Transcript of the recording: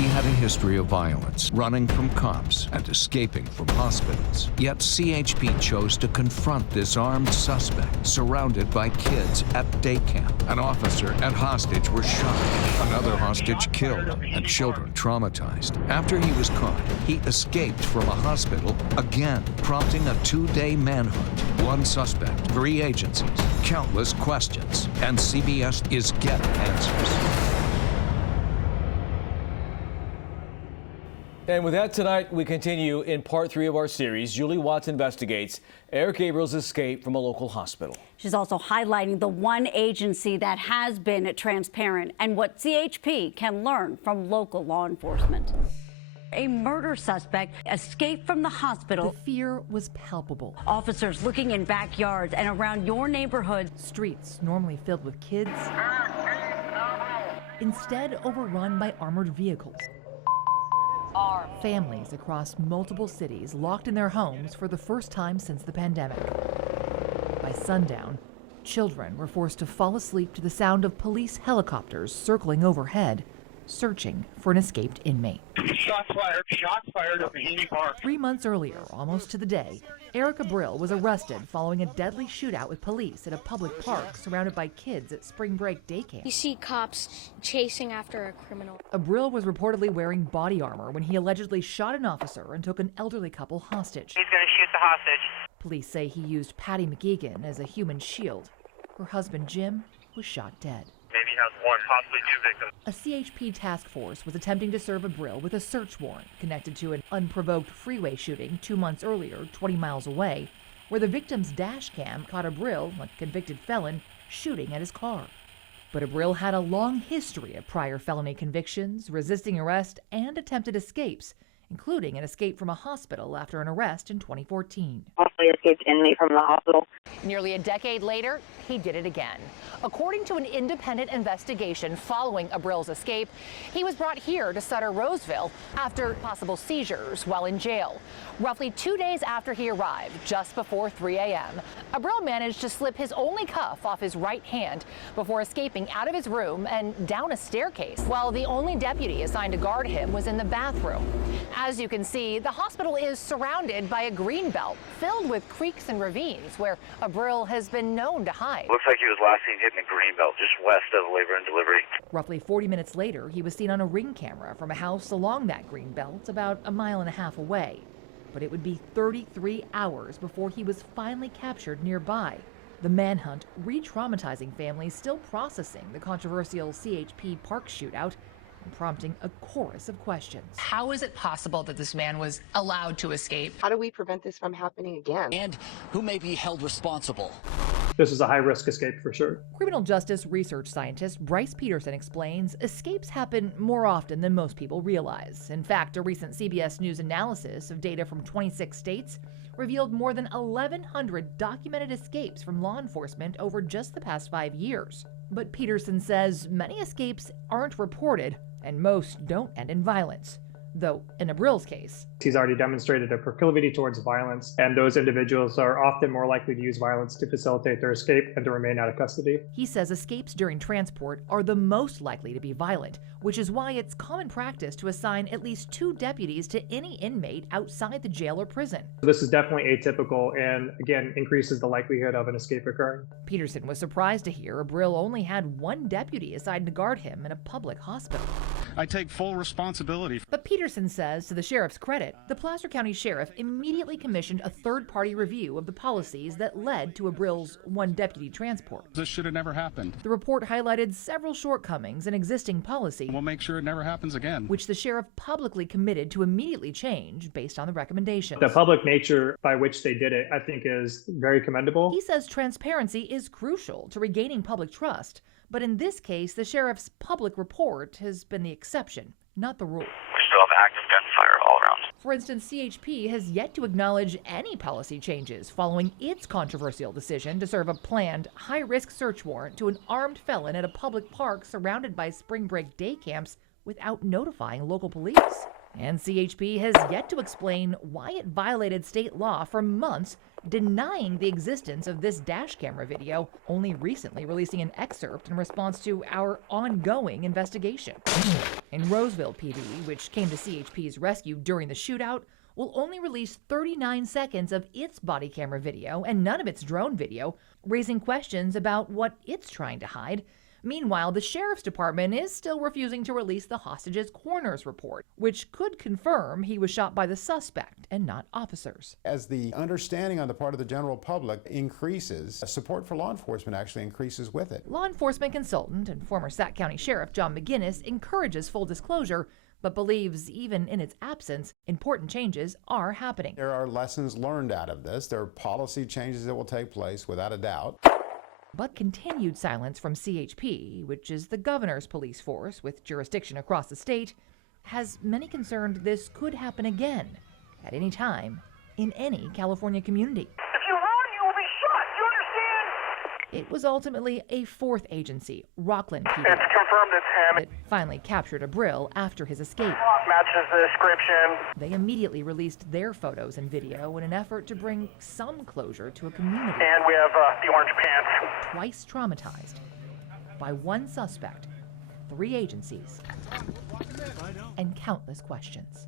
He had a history of violence, running from cops and escaping from hospitals. Yet CHP chose to confront this armed suspect, surrounded by kids at day camp. An officer and hostage were shot, another hostage killed, and children traumatized. After he was caught, he escaped from a hospital again, prompting a 2-day manhunt. One suspect, 3 agencies, countless questions, and CBS is getting answers. And with that, tonight we continue in part 3 of our series. Julie Watts investigates Eric Abril's escape from a local hospital. She's also highlighting the one agency that has been transparent and what CHP can learn from local law enforcement. A murder suspect escaped from the hospital. The fear was palpable. Officers looking in backyards and around your neighborhood. Streets normally filled with kids, instead overrun by armored vehicles. Families across multiple cities locked in their homes for the first time since the pandemic. By sundown, children were forced to fall asleep to the sound of police helicopters circling overhead, searching for an escaped inmate. Shots fired at Haney Park. 3 months earlier, almost to the day, Eric Abril was arrested following a deadly shootout with police at a public park surrounded by kids at spring break day camp. You see cops chasing after a criminal. Abril was reportedly wearing body armor when he allegedly shot an officer and took an elderly couple hostage. He's going to shoot the hostage. Police say he used Patty McGeegan as a human shield. Her husband, Jim, was shot dead. Maybe has one, possibly 2 victims. A CHP task force was attempting to serve Abril with a search warrant connected to an unprovoked freeway shooting 2 months earlier, 20 miles away, where the victim's dash cam caught Abril, a convicted felon, shooting at his car. But Abril had a long history of prior felony convictions, resisting arrest, and attempted escapes, including an escape from a hospital after an arrest in 2014. Possibly escaped inmate from the hospital. Nearly a decade later, he did it again. According to an independent investigation following Abril's escape, he was brought here to Sutter Roseville after possible seizures while in jail. Roughly 2 days after he arrived, just before 3 a.m., Abril managed to slip his only cuff off his right hand before escaping out of his room and down a staircase, while the only deputy assigned to guard him was in the bathroom. As you can see, the hospital is surrounded by a green belt filled with creeks and ravines where Abril has been known to hide. Looks like he was last seen hitting the green belt just west of labor and delivery. Roughly 40 minutes later, he was seen on a ring camera from a house along that green belt about a mile and a half away. But it would be 33 hours before he was finally captured nearby. The manhunt re-traumatizing families still processing the controversial CHP Park shootout and prompting a chorus of questions. How is it possible that this man was allowed to escape? How do we prevent this from happening again? And who may be held responsible? This is a high-risk escape for sure. Criminal justice research scientist Bryce Peterson explains escapes happen more often than most people realize. In fact, a recent CBS News analysis of data from 26 states revealed more than 1,100 documented escapes from law enforcement over just the past 5 years. But Peterson says many escapes aren't reported, and most don't end in violence. Though in Abril's case, He's already demonstrated a proclivity towards violence, and those individuals are often more likely to use violence to facilitate their escape and to remain out of custody. he says escapes during transport are the most likely to be violent, which is why it's common practice to assign at least 2 deputies to any inmate outside the jail or prison. This is definitely atypical and, again, increases the likelihood of an escape occurring. Peterson was surprised to hear Abril only had 1 deputy assigned to guard him in a public hospital. I take full responsibility. But Peterson says, to the sheriff's credit, the Placer County Sheriff immediately commissioned a third-party review of the policies that led to Abril's 1 deputy transport. This should have never happened. The report highlighted several shortcomings in existing policy, We'll make sure it never happens again. which the sheriff publicly committed to immediately change based on the recommendations. The public nature by which they did it, I think, is very commendable. He says transparency is crucial to regaining public trust, but in this case, the sheriff's public report has been the exception, not the rule. We still have active gunfire all around. For instance, CHP has yet to acknowledge any policy changes following its controversial decision to serve a planned, high-risk search warrant to an armed felon at a public park surrounded by spring break day camps without notifying local police. And CHP has yet to explain why it violated state law for months, denying the existence of this dash camera video, only recently releasing an excerpt in response to our ongoing investigation. In Roseville PD, which came to CHP's rescue during the shootout, will only release 39 seconds of its body camera video and none of its drone video, raising questions about what it's trying to hide. Meanwhile, the sheriff's department is still refusing to release the hostage's coroner's report, which could confirm he was shot by the suspect and not officers. As the understanding on the part of the general public increases, support for law enforcement actually increases with it. Law enforcement consultant and former Sac County Sheriff John McGinnis encourages full disclosure, but believes even in its absence, important changes are happening. There are lessons learned out of this. There are policy changes that will take place without a doubt. But continued silence from CHP, which is the governor's police force with jurisdiction across the state, has many concerned this could happen again, at any time, in any California community. If you run, you will be shot. You understand? It was ultimately a fourth agency, Rockland PD, It's confirmed it's him. that finally captured Abril after his escape. Matches the description. They immediately released their photos and video in an effort to bring some closure to a community And we have the orange pants. twice traumatized by one suspect, 3 agencies, and countless questions.